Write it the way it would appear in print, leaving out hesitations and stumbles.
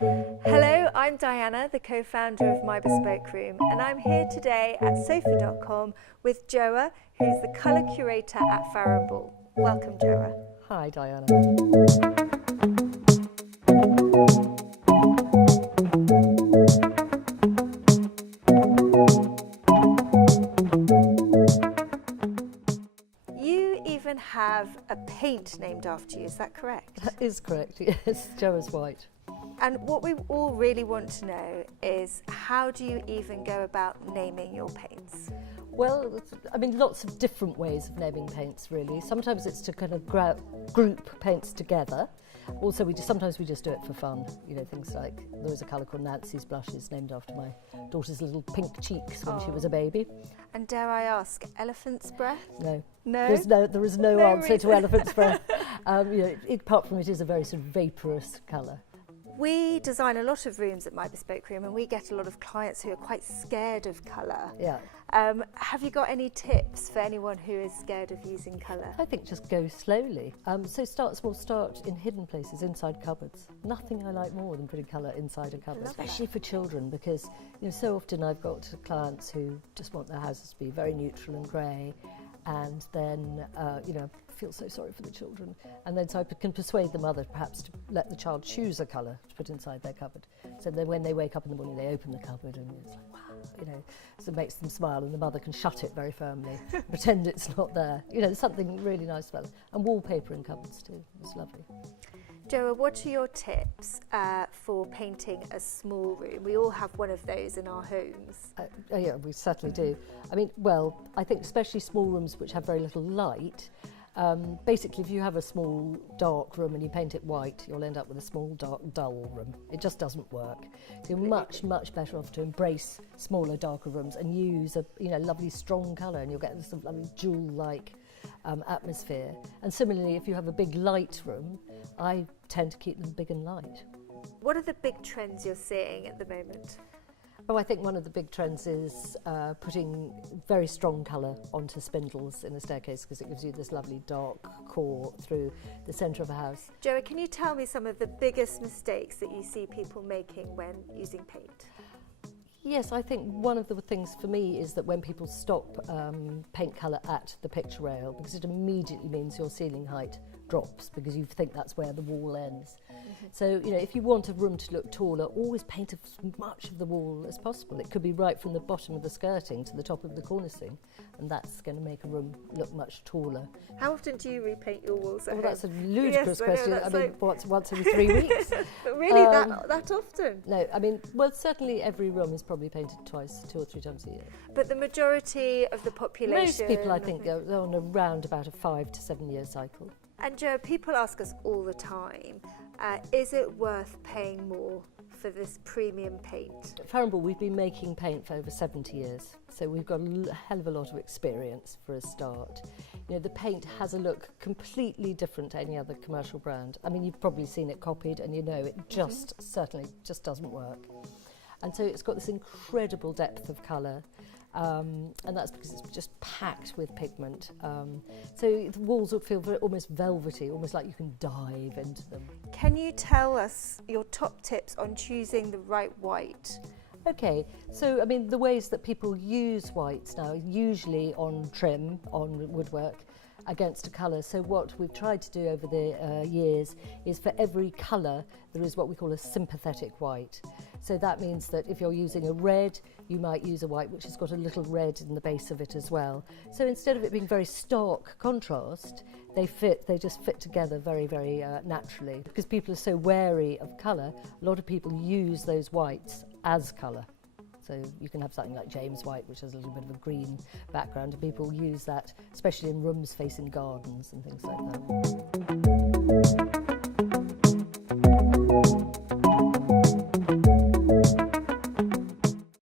Hello, I'm Diana, the co-founder of My Bespoke Room, and I'm here today at sofa.com with Joa, who's the colour curator at Farrow Ball. Welcome, Joa. Hi, Diana. You even have a paint named after you, is that correct? That is correct, yes, Joa's white. And what we all really want to know is, how do you even go about naming your paints? Well, I mean, lots of different ways of naming paints, really. Sometimes it's to kind of group paints together. Also, sometimes we just do it for fun. You know, things like, there was a colour called Nancy's Blushes, named after my daughter's little pink cheeks when she was a baby. And dare I ask, elephant's breath? No. No? There is no answer to elephant's breath. You know, apart from it is a very sort of vaporous colour. We design a lot of rooms at My Bespoke Room, and we get a lot of clients who are quite scared of colour. Yeah. Have you got any tips for anyone who is scared of using colour? I think just go slowly. So start small, start in hidden places, inside cupboards. Nothing I like more than putting colour inside a cupboard, especially for children, because you know, so often I've got clients who just want their houses to be very neutral and grey, and then you know, feel so sorry for the children, and then so I can persuade the mother perhaps to let the child choose a colour to put inside their cupboard, so then when they wake up in the morning they open the cupboard and it's like, wow, you know, so it makes them smile, and the mother can shut it very firmly, pretend it's not there. You know, there's something really nice about it. And wallpaper in cupboards too, it's lovely. Joa, what are your tips for painting a small room? We all have one of those in our homes. Yeah, we certainly do. I mean, well, I think especially small rooms which have very little light, basically if you have a small dark room and you paint it white, you'll end up with a small dark dull room. It just doesn't work. So you're much better off to embrace smaller, darker rooms and use a lovely strong colour, and you'll get this sort of lovely jewel-like atmosphere. And similarly, if you have a big light room, I tend to keep them big and light. What are the big trends you're seeing at the moment? Oh, I think one of the big trends is putting very strong colour onto spindles in a staircase, because it gives you this lovely dark core through the centre of a house. Joa, can you tell me some of the biggest mistakes that you see people making when using paint? Yes, I think one of the things for me is that when people stop paint colour at the picture rail, because it immediately means your ceiling height drops, because you think that's where the wall ends. So, you know, if you want a room to look taller, always paint as much of the wall as possible. It could be right from the bottom of the skirting to the top of the cornicing, and that's going to make a room look much taller. How often do you repaint your walls at home? That's a ludicrous question. I mean, once every 3 weeks. But really, that often? No, I mean, well, certainly every room is probably painted twice, 2 or 3 times a year. But the majority of the population... Most people, I think, are on around about a 5 to 7 year cycle. And Joa, people ask us all the time, is it worth paying more for this premium paint? At Farrow Ball, we've been making paint for over 70 years, so we've got a hell of a lot of experience for a start. You know, the paint has a look completely different to any other commercial brand. I mean, you've probably seen it copied, and you know it just certainly just doesn't work. And so it's got this incredible depth of colour. And that's because it's just packed with pigment. So the walls will feel almost velvety, almost like you can dive into them. Can you tell us your top tips on choosing the right white? Okay, so I mean, the ways that people use whites now, usually on trim, on woodwork, against a colour. So what we've tried to do over the years is, for every colour there is what we call a sympathetic white. So that means that if you're using a red, you might use a white which has got a little red in the base of it as well. So instead of it being very stark contrast, they just fit together very naturally. Because people are so wary of colour, a lot of people use those whites as colour. So you can have something like James White, which has a little bit of a green background, and people use that especially in rooms facing gardens and things like that.